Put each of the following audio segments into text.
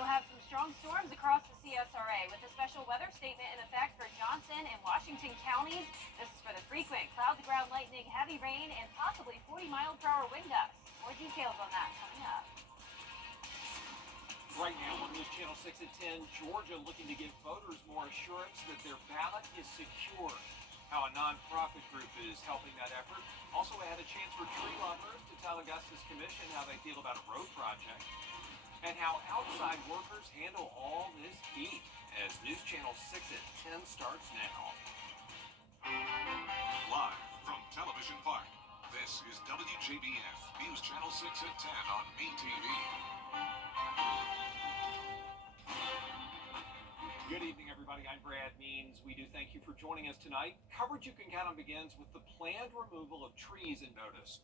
still have some strong storms across the CSRA with a special weather statement in effect for Johnson and Washington counties. This is for the frequent cloud-to-ground lightning, heavy rain, and possibly 40-mile-per-hour wind gusts. More details on that coming up. Right now on News Channel 6 at 10, Georgia looking to give voters more assurance that their ballot is secure. How a nonprofit group is helping that effort. Also had a chance for tree lovers to tell Augusta's commission how they feel about a road project. And how outside workers handle all this heat as News Channel 6 at 10 starts now. Live from Television Park, this is WJBF News Channel 6 at 10 on MeTV. Good evening, everybody. I'm Brad Means. We do thank you for joining us tonight. Coverage you can count on begins with the planned removal of trees in notice.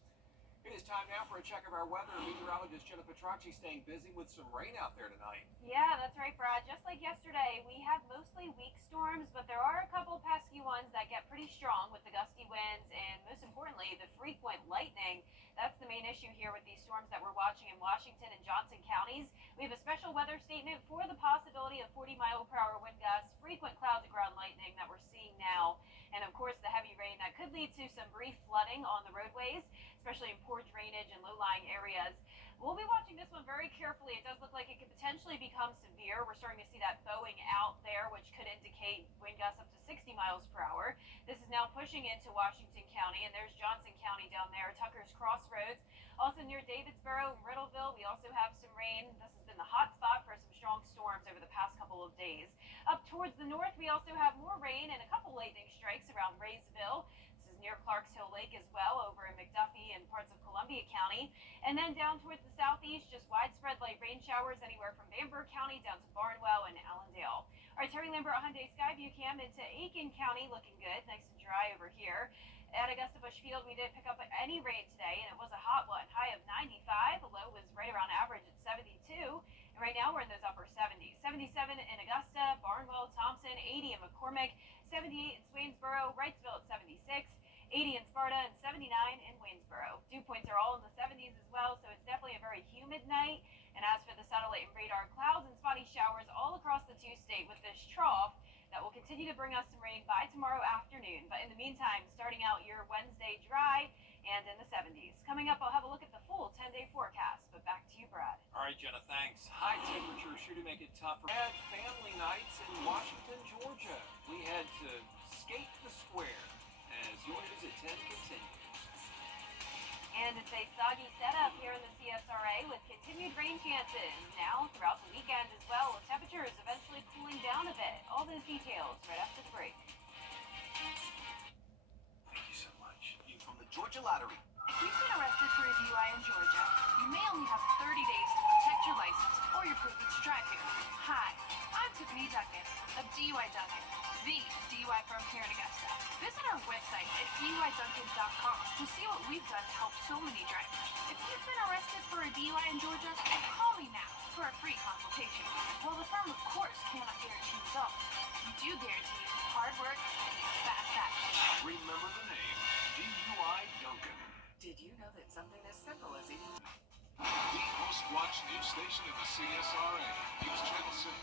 It is time now for a check of our weather. Meteorologist Jenna Petracci staying busy with some rain out there tonight. Yeah, that's right, Brad. Just like yesterday, we have mostly weak storms, but there are a couple pesky ones that get pretty strong with the gusty winds and, most importantly, the frequent lightning. That's the main issue here with these storms that we're watching in Washington and Johnson counties. We have a special weather statement for the possibility of 40-mile-per-hour wind gusts, frequent cloud-to-ground lightning that we're seeing now, and, of course, the heavy rain that could lead to some brief flooding on the roadways, especially in poor drainage and low-lying areas. We'll be watching this one very carefully. It does look like it could potentially become severe. We're starting to see that bowing out there, which could indicate wind gusts up to 60 miles per hour. This is now pushing into Washington County, and there's Johnson County down there, Tucker's Crossroads. Also near Davidsboro and Riddleville, we also have some rain. This has been the hot spot for some strong storms over the past couple of days. Up towards the north, we also have more rain and a couple lightning strikes around Raysville. Near Clarks Hill Lake as well, over in McDuffie and parts of Columbia County. And then down towards the southeast, just widespread light rain showers anywhere from Bamberg County down to Barnwell and Allendale. All right, Terry Lambert, Hyundai Skyview Cam into Aiken County, looking good, nice and dry over here. At Augusta Busch Field, we did pick up any rain today, and it was a hot one. High of 95, the low was right around average at 72. And right now we're in those upper 70s. 77 in Augusta, Barnwell, Thompson, 80 in McCormick, 78 in Swainsboro, Wrightsville at 76. 80 in Sparta, and 79 in Waynesboro. Dew points are all in the 70s as well, so it's definitely a very humid night. And as for the satellite and radar, clouds and spotty showers all across the two-state with this trough that will continue to bring us some rain by tomorrow afternoon. But in the meantime, starting out your Wednesday dry and in the 70s. Coming up, I'll have a look at the full 10-day forecast. But back to you, Brad. All right, Jenna, thanks. High temperatures sure to make it tougher. Had family nights in Washington, Georgia. We had to skate the square as your News at 10 continues. And it's a soggy setup here in the CSRA with continued rain chances now throughout the weekend as well, with temperatures eventually cooling down a bit. All those details right after the break. Thank you so much. From the Georgia Lottery. If you've been arrested for a DUI in Georgia, you may only have 30 days to protect your license or your privilege to drive here. Hi, I'm Tiffany Duncan of DUI Duncan, the DUI firm here in Augusta. Visit our website at DUIDuncan.com to see what we've done to help so many drivers. If you've been arrested for a DUI in Georgia, call me now for a free consultation. While the firm, of course, cannot guarantee results, we do guarantee hard work and fast action. Remember the name, DUI Duncan. Did you know that something as simple as eating The most watched news station in the CSRA, News Channel 6.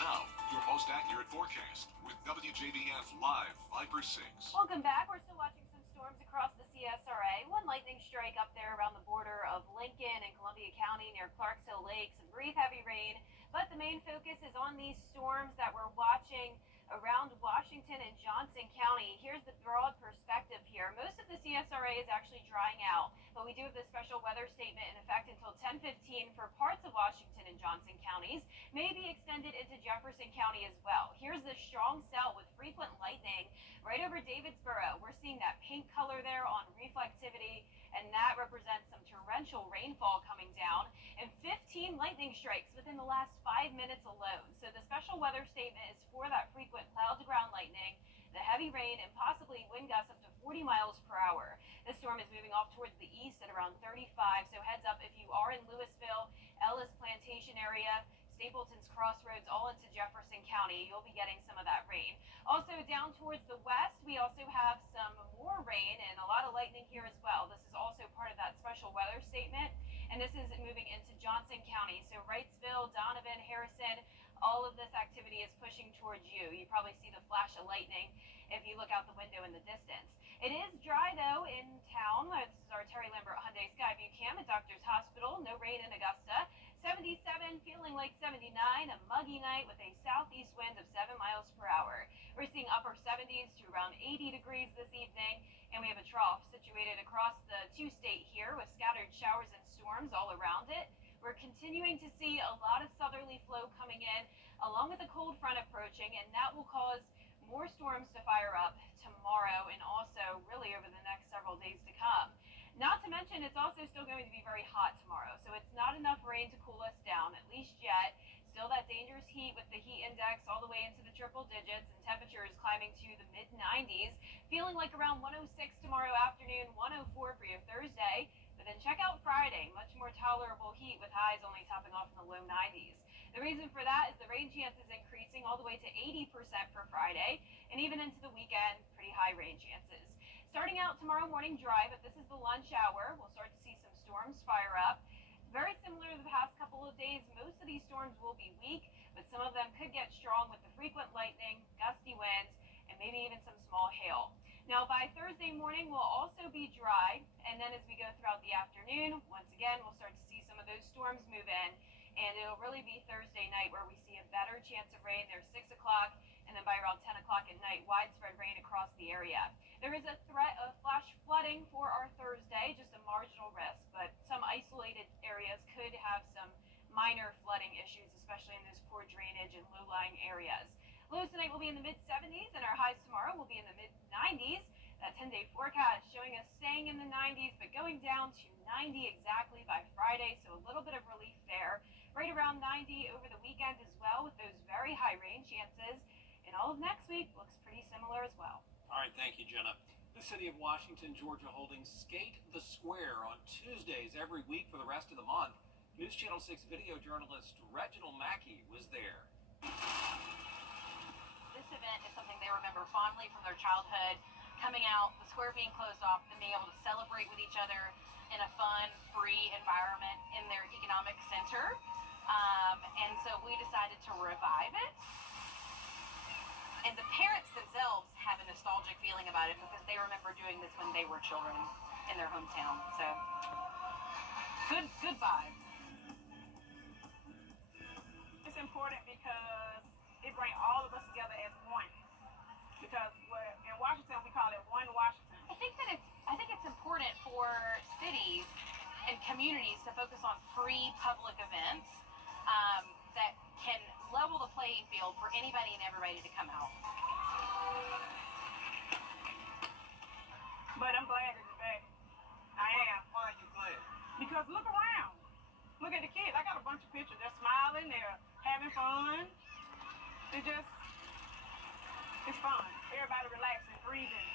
Now, your most accurate forecast with WJBF Live Viper 6. Welcome back. We're still watching some storms across the CSRA. One lightning strike up there around the border of Lincoln and Columbia County near Clarks Hill Lake. Some brief heavy rain, but the main focus is on these storms that we're watching around Washington and Johnson County. Here's the broad perspective here. Most of the CSRA is actually drying out, but we do have this special weather statement in effect until 10:15 for parts of Washington and Johnson counties, maybe extended into Jefferson County as well. Here's the strong cell with frequent lightning right over Davidsboro. We're seeing that pink color there on reflectivity, and that represents some torrential rainfall coming down, and 15 lightning strikes within the last 5 minutes alone. So the special weather statement is for that frequent cloud-to-ground lightning, the heavy rain, and possibly wind gusts up to 40 miles per hour. This storm is moving off towards the east at around 35, so heads up if you are in Louisville, Ellis Plantation area, Stapleton's Crossroads, all into Jefferson County. You'll be getting some of that rain. Also down towards the west, we also have some more rain and a lot of lightning here as well. This is also part of that special weather statement. And and this is moving into Johnson County. So Wrightsville, Donovan, Harrison, all of this activity is pushing towards you. You probably see the flash of lightning if you look out the window in the distance. It is dry though in town. This is our Terry Lambert Hyundai Skyview Cam at Doctors Hospital. No rain in Augusta. 77, feeling like 79. A muggy night with a southeast wind of 7 miles per hour. We're seeing upper 70s to around 80 degrees this evening, and we have a trough situated across the two-state here with scattered showers and storms all around it. We're continuing to see a lot of southerly flow coming in, along with a cold front approaching, and that will cause more storms to fire up tomorrow and also really over the next several days to come. Not to mention, it's also still going to be very hot tomorrow, so it's not enough rain to cool us down, at least yet. Still that dangerous heat with the heat index all the way into the triple digits, and temperatures climbing to the mid-90s. Feeling like around 106 tomorrow afternoon, 104 for your Thursday. But then check out Friday, much more tolerable heat with highs only topping off in the low 90s. The reason for that is the rain chance is increasing all the way to 80% for Friday, and even into the weekend, pretty high rain chances. Starting out tomorrow morning dry, but this is the lunch hour. We'll start to see some storms fire up. Very similar to the past couple of days, most of these storms will be weak, but some of them could get strong with the frequent lightning, gusty winds, and maybe even some small hail. Now by Thursday morning, we'll also be dry, and then as we go throughout the afternoon, once again, we'll start to see some of those storms move in, and it'll really be Thursday night where we see a better chance of rain. There's 6 o'clock, and then by around 10 o'clock at night, widespread rain across the area. There is a threat of flash flooding for our Thursday, just a marginal risk, but some isolated areas could have some minor flooding issues, especially in those poor drainage and low-lying areas. Lows tonight will be in the mid-70s, and our highs tomorrow will be in the mid-90s. That 10-day forecast showing us staying in the 90s, but going down to 90 exactly by Friday, so a little bit of relief there. Right around 90 over the weekend as well, with those very high rain chances. And all of next week looks pretty similar as well. All right, thank you, Jenna. The city of Washington, Georgia, holding Skate the Square on Tuesdays every week for the rest of the month. News Channel 6 video journalist Reginald Mackey was there. This event is something they remember fondly from their childhood, coming out, the square being closed off, and being able to celebrate with each other in a fun, free environment in their economic center. And so we decided to revive it. And the parents themselves have a nostalgic feeling about it because they remember doing this when they were children in their hometown. So, good vibe. It's important because it brings all of us together as one. Because in Washington we call it One Washington. I think it's important for cities and communities to focus on free public events that can level the playing field for anybody and everybody to come out. But I'm glad it's back. I am. Why are you glad? Because look around. Look at the kids. I got a bunch of pictures. They're smiling. They're having fun. It's fun. Everybody relaxing, breathing.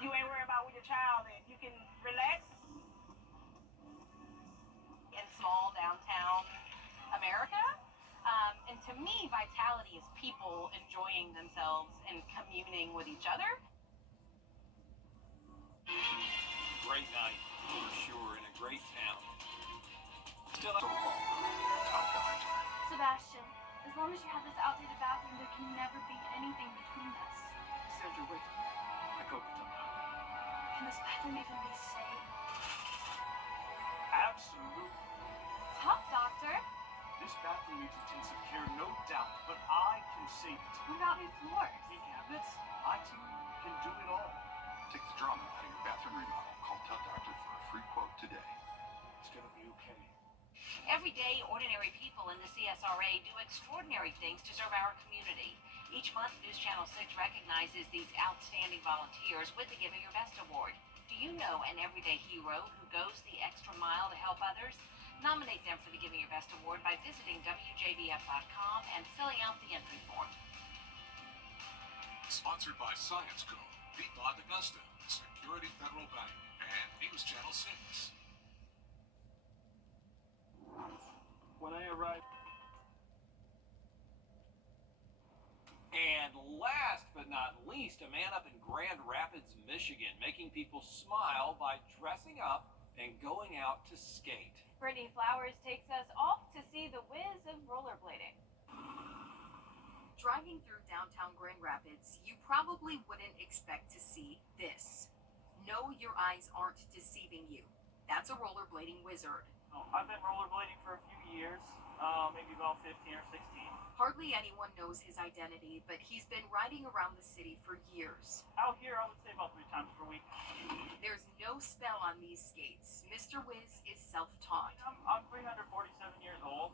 You ain't worried about where your child is. You can relax. In small downtown America. And to me, vitality is people enjoying themselves and communing with each other. Great night, for sure, in a great town. Still Sebastian, as long as you have this outdated bathroom, there can never be anything between us. Sandra, wait. I go with them. Can this bathroom even be safe? Absolutely. Talk, doctor. This bathroom needs intensive care, no doubt, but I can save it. What about new floors? New cabinets, IT, can do it all. Take the drama out of your bathroom remodel. Call Tut Doctor for a free quote today. It's gonna be okay. Every day, ordinary people in the CSRA do extraordinary things to serve our community. Each month, News Channel 6 recognizes these outstanding volunteers with the Giving Your Best Award. Do you know an everyday hero who goes the extra mile to help others? Nominate them for the Giving Your Best Award by visiting WJBF.com and filling out the entry form. Sponsored by Science Co., Piedmont Augusta, Security Federal Bank, and News Channel 6. When I arrived. And last but not least, a man up in Grand Rapids, Michigan, making people smile by dressing up and going out to skate. Brittany Flowers takes us off to see the whiz of rollerblading. Driving through downtown Grand Rapids, you probably wouldn't expect to see this. No, your eyes aren't deceiving you. That's a rollerblading wizard. I've been rollerblading for a few years, maybe about 15 or 16. Hardly anyone knows his identity, but he's been riding around the city for years. Out here, I would say about 3 times per week. There's no spell on these skates. Mr. Wiz is self-taught. I'm 347 years old,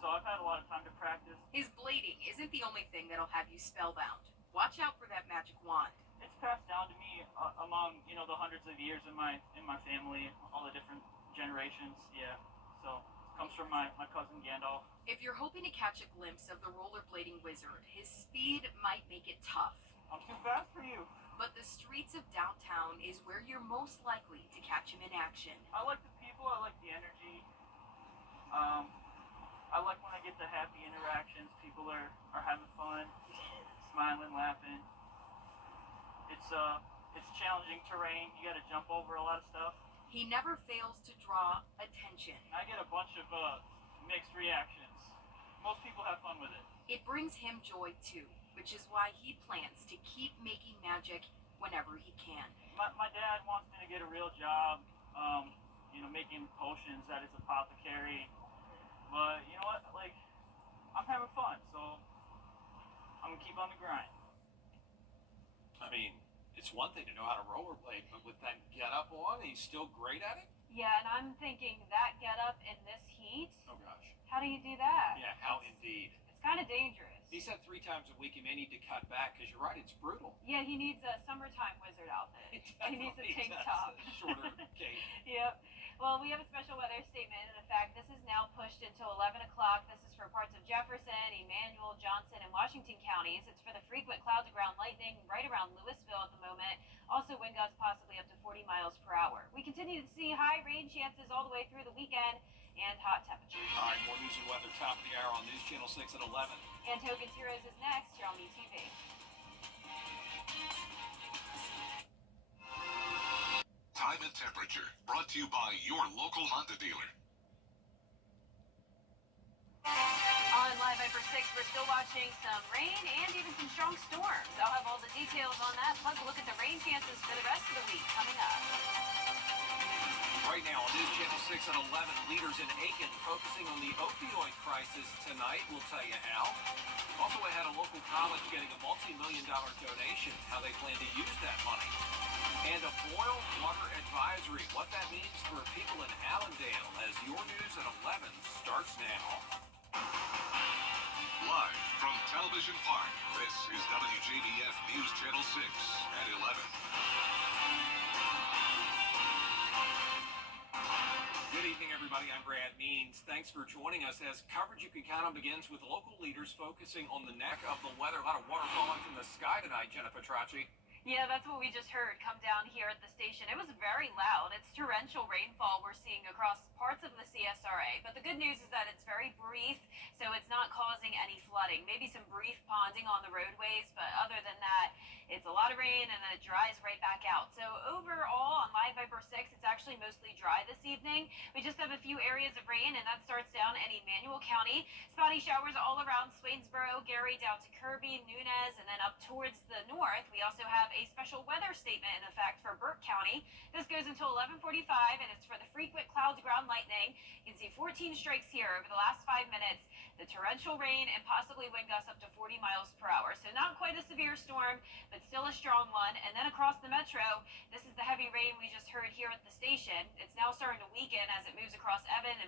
so I've had a lot of time to practice. His blading isn't the only thing that'll have you spellbound. Watch out for that magic wand. It's passed down to me among the hundreds of years in my family, all the different generations. Yeah, so it comes from my cousin Gandalf. If you're hoping to catch a glimpse of the rollerblading wizard, his speed might make it tough. I'm too fast for you. But the streets of downtown is where you're most likely to catch him in action. I like the people, I like the energy. I like when I get the happy interactions. People are having fun, smiling, laughing. It's challenging terrain. You got to jump over a lot of stuff. He never fails to draw attention. I get a bunch of mixed reactions. Most people have fun with it. It brings him joy too, which is why he plans to keep making magic whenever he can. My dad wants me to get a real job, making potions at his apothecary. But you know what? Like, I'm having fun, so I'm gonna keep on the grind. I mean, it's one thing to know how to rollerblade, but with that get-up on, he's still great at it? Yeah, and I'm thinking that get up in this heat. Oh, gosh. How do you do that? Yeah, how indeed. It's kind of dangerous. He said 3 times a week he may need to cut back, because you're right, it's brutal. Yeah, he needs a summertime wizard outfit. He needs a tank does. top. A shorter cape. Yep. Well, we have a special weather statement in effect. This is now pushed until 11 o'clock. This is for parts of Jefferson, Emmanuel, Johnson, and Washington counties. It's for the frequent cloud-to-ground lightning right around Louisville at the moment. Also, wind gusts possibly up to 40 miles per hour. We continue to see high rain chances all the way through the weekend and hot temperatures. All right, more news and weather top of the hour on News Channel 6 at 11. And Tokens Heroes is next here on WTV. Time and temperature brought to you by your local Honda dealer. On Live Viper 6, we're still watching some rain and even some strong storms. I'll have all the details on that, plus a look at the rain chances for the rest of the week coming up. Right now on News Channel 6 at 11, leaders in Aiken focusing on the opioid crisis tonight. We'll tell you how. Also ahead, a local college getting a multi-million-dollar donation, how they plan to use that money. And a boil water advisory, what that means for people in Allendale, as your news at 11 starts now. Live from Television Park, this is WJBF News Channel 6 at 11. Good evening, everybody. I'm Brad Means. Thanks for joining us as coverage you can count on begins with local leaders focusing on the neck of the weather. A lot of water falling from the sky tonight, Jenna Petracci. Yeah, that's what we just heard come down here at the station. It was very loud. It's torrential rainfall we're seeing across parts of the CSRA. But the good news is that it's very brief, so it's not causing any flooding. Maybe some brief ponding on the roadways, but other than that, it's a lot of rain and then it dries right back out. So overall, on Live Viper 6, it's actually mostly dry this evening. We just have a few areas of rain, and that starts down in Emmanuel County. Spotty showers all around Swainsboro, Gary, down to Kirby, Nunez, and then up towards the north. We also have a special weather statement in effect for Burke County. This goes until 11:45, and it's for the frequent cloud-to-ground lightning. You can see 14 strikes here over the last 5 minutes. The torrential rain and possibly wind gusts up to 40 miles per hour. So not quite a severe storm, but still a strong one. And then across the metro, this is the heavy rain we just heard here at the station. It's now starting to weaken as it moves across Evans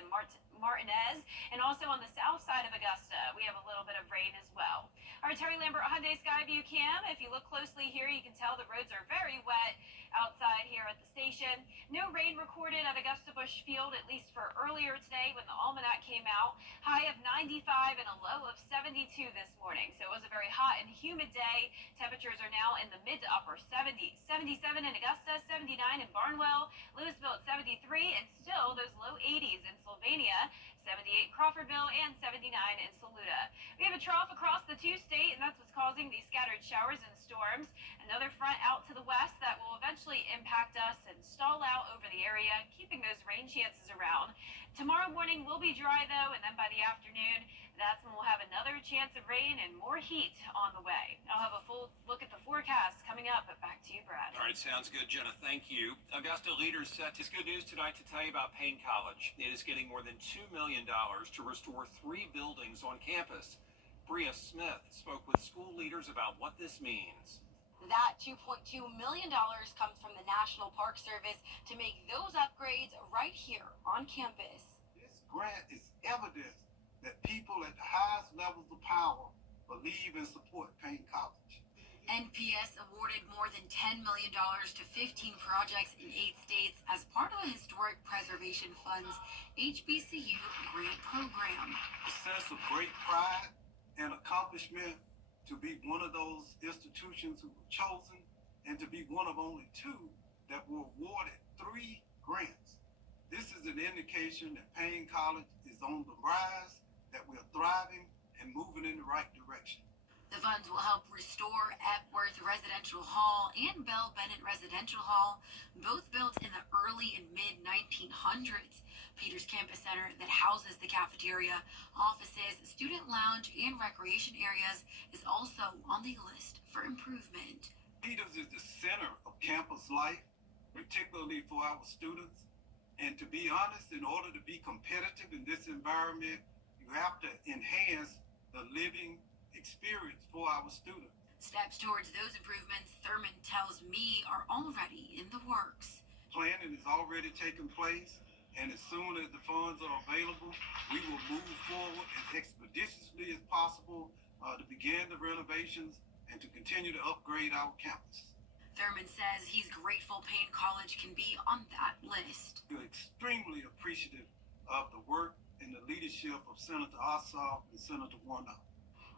and Martinez. And also on the south side of Augusta, we have a little bit of rain as well. Our Terry Lambert Hyundai Skyview cam. If you look closely here, you can tell the roads are very wet outside here at the station. No rain recorded at Augusta Busch Field, at least for earlier today when the almanac came out. High of 95 and a low of 72 this morning. So it was a very hot and humid day. Temperatures are now in the mid to upper 70s. 77 in Augusta, 79 in Barnwell, Louisville at 73, and still those low 80s in Sylvania, 78 in Crawfordville, and 79 in Saluda. We have a trough across the two-state, and that's what's causing these scattered showers and storms. Another front out to the west that will eventually impact us and stall out over the area chances around. Tomorrow morning will be dry though, and then by the afternoon, that's when we'll have another chance of rain and more heat on the way. I'll have a full look at the forecast coming up, but back to you, Brad. All right, sounds good, Jenna. Thank you. Augusta leaders set. It's good news tonight to tell you about Payne College. It is getting more than $2 million to restore 3 buildings on campus. Bria Smith spoke with school leaders about what this means. That $2.2 million comes from the National Park Service to make those upgrades right here on campus. This grant is evidence that people at the highest levels of power believe and support Payne College. NPS awarded more than $10 million to 15 projects in 8 states as part of the Historic Preservation Fund's HBCU grant program. A sense of great pride and accomplishment to be one of those institutions who were chosen and to be one of only 2 that were awarded 3 grants. This is an indication that Payne College is on the rise, that we're thriving and moving in the right direction. The funds will help restore Epworth Residential Hall and Bell Bennett Residential Hall, both built in the early and mid-1900s. Peters Campus Center that houses the cafeteria, offices, student lounge, and recreation areas is also on the list for improvement. Peters is the center of campus life, particularly for our students. And to be honest, in order to be competitive in this environment, you have to enhance the living experience for our students. Steps towards those improvements, Thurman tells me, are already in the works. Planning is already taking place, and as soon as the funds are available, we will move forward as expeditiously as possible to begin the renovations and to continue to upgrade our campus. Thurman says he's grateful Payne College can be on that list. We're extremely appreciative of the work and the leadership of Senator Ossoff and Senator Warnock.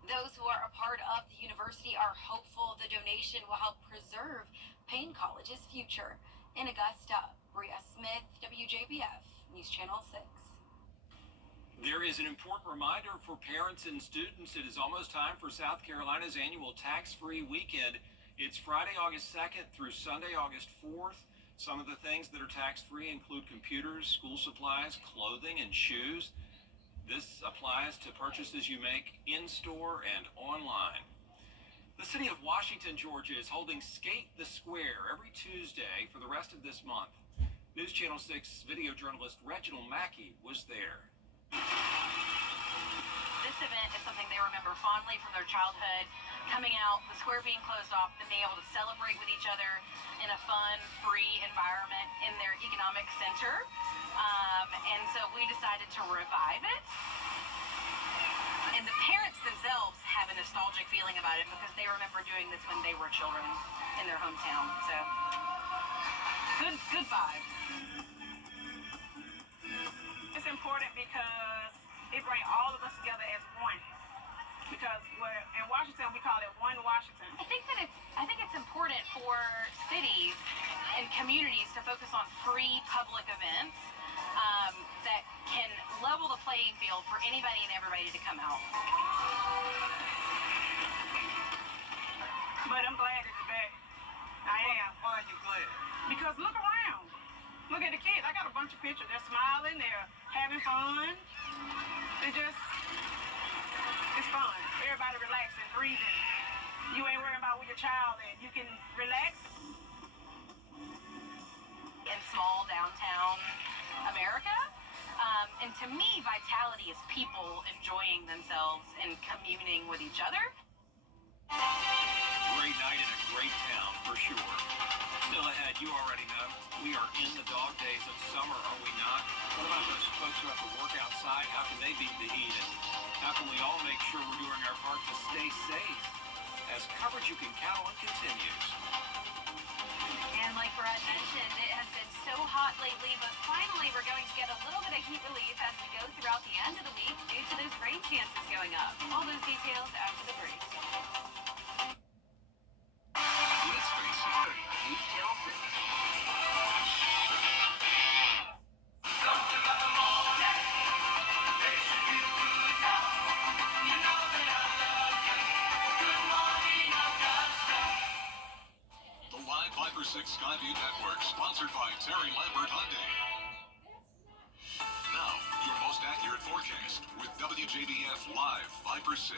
Those who are a part of the university are hopeful the donation will help preserve Payne College's future. In Augusta, Bria Smith, WJBF, News Channel 6. There is an important reminder for parents and students. It is almost time for South Carolina's annual tax-free weekend. It's Friday, August 2nd through Sunday, August 4th. Some of the things that are tax-free include computers, school supplies, clothing, and shoes. This applies to purchases you make in-store and online. The city of Washington, Georgia is holding Skate the Square every Tuesday for the rest of this month. News Channel 6 video journalist Reginald Mackey was there. This event is something they remember fondly from their childhood. Coming out, the square being closed off, and being able to celebrate with each other in a fun, free environment in their economic center. And so we decided to revive it. And the parents themselves have a nostalgic feeling about it because they remember doing this when they were children in their hometown. So, good vibes. It's important because it brings all of us together as one. Because in Washington we call it One Washington. I think it's important for cities and communities to focus on free public events that can level the playing field for anybody and everybody to come out. But I'm glad it's back. I am. Why are you glad? Because look around. Look at the kids. I got a bunch of pictures. They're smiling. They're having fun. It's fun. Everybody relaxing, breathing. You ain't worrying about where your child is. You can relax. In small downtown America. And to me, vitality is people enjoying themselves and communing with each other. Great night in a great town, for sure. Still ahead, you already know, we are in the dog days of summer, are we not? What about those folks who have to work outside? How can they beat the heat? And how can we all make sure we're doing our part to stay safe? As coverage you can count on continues. And like Brad mentioned, it has been so hot lately, but finally we're going to get a little bit of heat relief as we go throughout the end of the week due to those rain chances going up. All those details after the break. Let's face it, News Channel 6. The Live 5 for 6 Skyview Network, sponsored by Terry Lambert Hyundai. accurate forecast with WJBF Live Viper 6.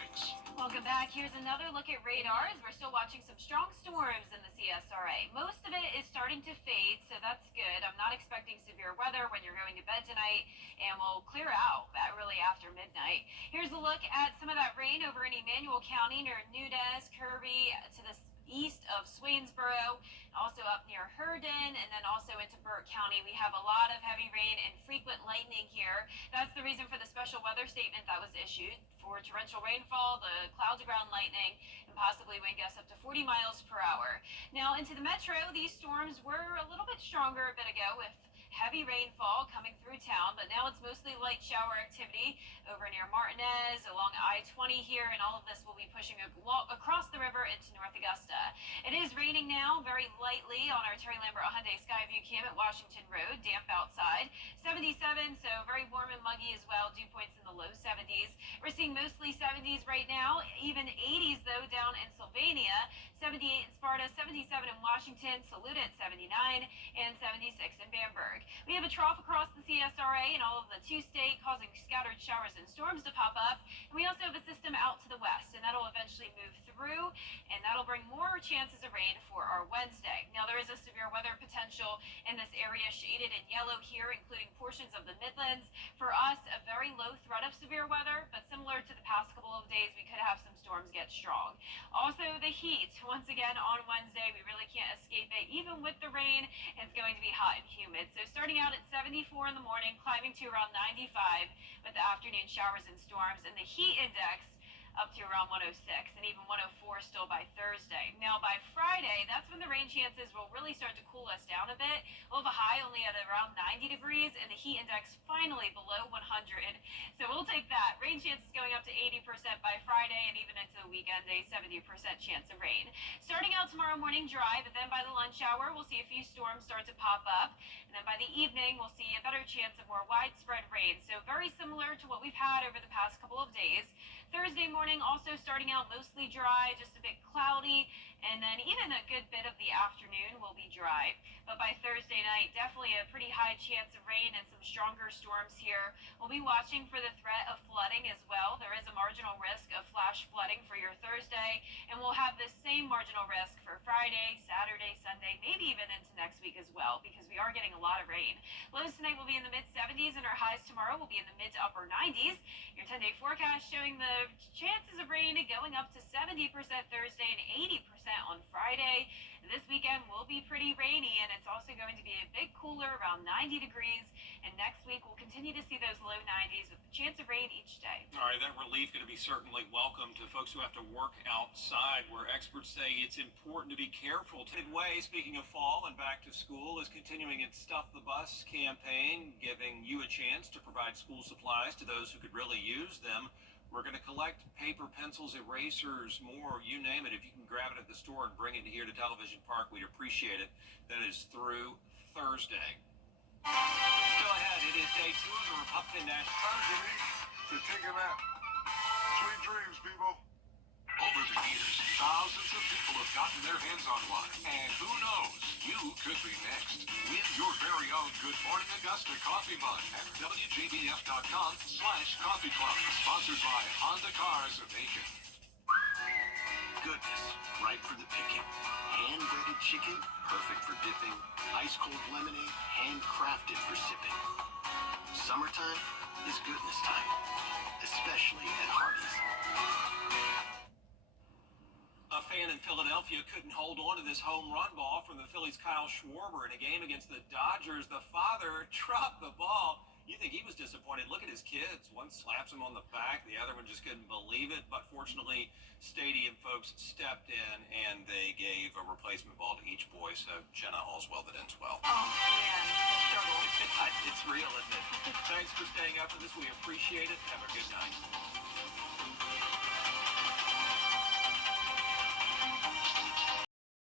Welcome back. Here's another look at radars. We're still watching some strong storms in the CSRA. Most of it is starting to fade, so that's good. I'm not expecting severe weather when you're going to bed tonight, and we'll clear out really after midnight. Here's a look at some of that rain over in Emmanuel County near Nunez, Kirby, to the east of Swainsboro, also up near Herndon, and then also into Burke County. We have a lot of heavy rain and frequent lightning here. That's the reason for the special weather statement that was issued for torrential rainfall, the cloud to ground lightning, and possibly wind gusts up to 40 miles per hour. Now into the metro, these storms were a little bit stronger a bit ago with heavy rainfall coming through town, but now it's mostly light shower activity over near Martinez, along I-20 here, and all of this will be pushing across the river into North Augusta. It is raining now, very lightly on our Terry Lambert Hyundai Skyview cam at Washington Road, damp outside. 77, so very warm and muggy as well, dew points in the low 70s. We're seeing mostly 70s right now, even 80s though down in Sylvania, 78 in Sparta, 77 in Washington, Saluda at 79, and 76 in Bamberg. We have a trough across the CSRA and all of the two-state, causing scattered showers and storms to pop up. And we also have a system out to the west, and that'll eventually move through, and that'll bring more chances of rain for our Wednesday. Now, there is a severe weather potential in this area shaded in yellow here, including portions of the Midlands. For us, a very low threat of severe weather, but similar to the past couple of days, we could have some storms get strong. Also, the heat, once again on Wednesday, we really can't escape it. Even with the rain, it's going to be hot and humid. So starting out at 74 in the morning, climbing to around 95 with the afternoon showers and storms, and the heat index up to around 106 and even 104 still by Thursday. Now by Friday, that's when the rain chances will really start to cool us down a bit. We'll have a high only at around 90 degrees and the heat index finally below 100. So we'll take that. Rain chances going up to 80% by Friday, and even into the weekend, a 70% chance of rain. Starting out tomorrow morning dry, but then by the lunch hour, we'll see a few storms start to pop up. And then by the evening, we'll see a better chance of more widespread rain. So very similar to what we've had over the past couple of days. Thursday morning also starting out mostly dry, just a bit cloudy, and then even a good bit of the afternoon will be dry. But by Thursday night, definitely a pretty high chance of rain and some stronger storms here. We'll be watching for the threat of flooding as well. There is a marginal risk of flash flooding for your Thursday, and we'll have the same marginal risk for Friday, Saturday, Sunday, maybe even into next week as well, because we are getting a lot of rain. Lows tonight will be in the mid-70s, and our highs tomorrow will be in the mid to upper 90s. Your 10-day forecast showing the chances of rain going up to 70% Thursday and 80% on Friday. This weekend will be pretty rainy, and it's also going to be a bit cooler, around 90 degrees. And next week, we'll continue to see those low 90s with a chance of rain each day. All right, that relief going to be certainly welcome to folks who have to work outside, where experts say it's important to be careful. Midway, speaking of fall and back to school, is continuing its Stuff the Bus campaign, giving you a chance to provide school supplies to those who could really use them. We're going to collect paper, pencils, erasers, more, you name it. If you can grab it at the store and bring it here to Television Park, we'd appreciate it. That is through Thursday. Still ahead, it is day 2 of the Republican National. Time to eat, to take a nap. Sweet dreams, people. Over the years, thousands of people have gotten their hands on one. And who knows, you could be next. Win your very own Good Morning Augusta coffee mug at WJBF.com/coffee club. Sponsored by Honda Cars of Macon. Goodness, ripe for the picking. Hand-breaded chicken, perfect for dipping. Ice-cold lemonade, handcrafted for sipping. Summertime is goodness time, especially at Hardee's. A fan in Philadelphia couldn't hold on to this home run ball from the Phillies' Kyle Schwarber in a game against the Dodgers. The father dropped the ball. You think he was disappointed. Look at his kids. One slaps him on the back. The other one just couldn't believe it. But fortunately, stadium folks stepped in and they gave a replacement ball to each boy. So, Jenna, all's well that ends well. Oh, man, struggle. It's real, isn't it? Thanks for staying up with us. We appreciate it. Have a good night.